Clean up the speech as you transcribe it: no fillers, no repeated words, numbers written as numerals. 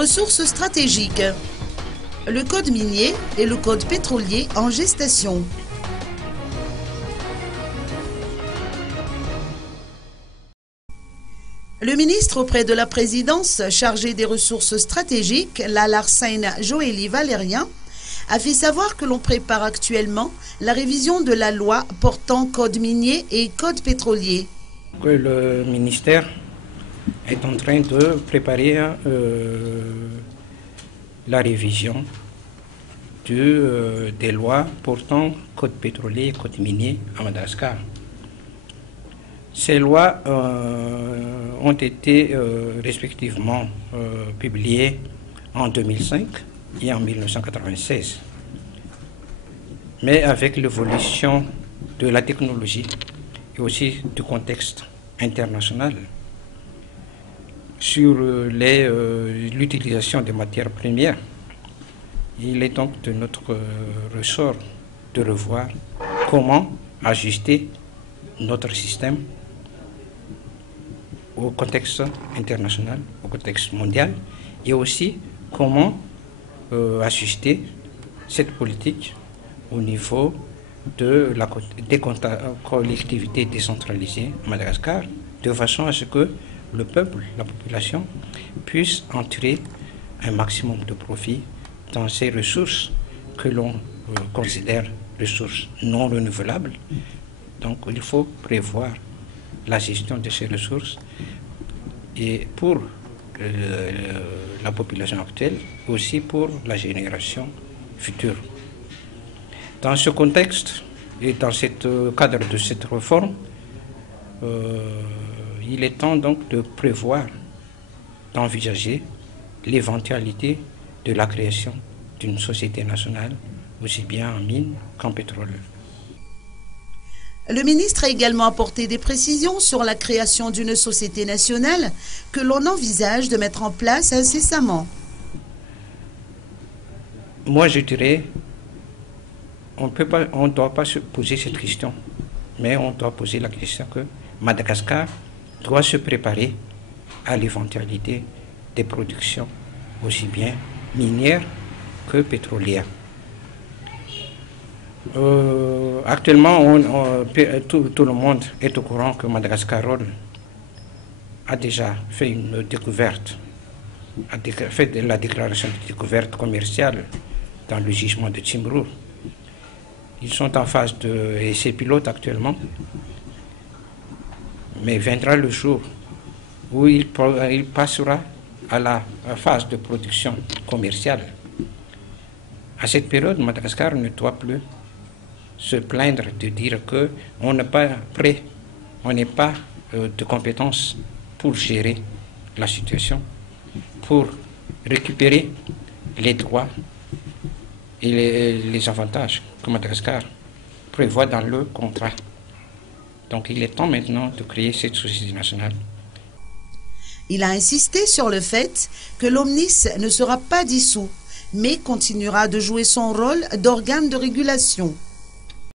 Ressources stratégiques. Le code minier et le code pétrolier en gestation. Le ministre auprès de la présidence chargé des ressources stratégiques, Lalarseine Joélie Valérien, a fait savoir que l'on prépare actuellement la révision de la loi portant code minier et code pétrolier. Le ministère est en train de préparer la révision des lois portant code pétrolier et code minier à Madagascar. Ces lois ont été respectivement publiées en 2005 et en 1996. Mais avec l'évolution de la technologie et aussi du contexte international sur l'utilisation des matières premières, il est donc de notre ressort de revoir comment ajuster notre système au contexte international, au contexte mondial, et aussi comment ajuster cette politique au niveau des collectivités décentralisées à Madagascar, de façon à ce que le peuple, la population, puisse en tirer un maximum de profit dans ces ressources que l'on considère ressources non renouvelables. Donc il faut prévoir la gestion de ces ressources et pour la population actuelle, aussi pour la génération future. Dans ce contexte et dans ce cadre de cette réforme, il est temps donc de prévoir, d'envisager l'éventualité de la création d'une société nationale, aussi bien en mine qu'en pétrole. Le ministre a également apporté des précisions sur la création d'une société nationale que l'on envisage de mettre en place incessamment. Moi, je dirais, on ne doit pas se poser cette question, mais on doit poser la question que Madagascar doit se préparer à l'éventualité des productions aussi bien minières que pétrolières. Actuellement, tout le monde est au courant que Madagascar a déjà fait une découverte, a fait la déclaration de découverte commerciale dans le gisement de Tchimrou. Ils sont en phase de essai pilote actuellement, mais viendra le jour où il passera à la phase de production commerciale. À cette période, Madagascar ne doit plus se plaindre de dire qu'on n'est pas prêt, on n'est pas de compétences pour gérer la situation, pour récupérer les droits et les avantages que Madagascar prévoit dans le contrat. Donc il est temps maintenant de créer cette société nationale. Il a insisté sur le fait que l'Omnis ne sera pas dissous, mais continuera de jouer son rôle d'organe de régulation.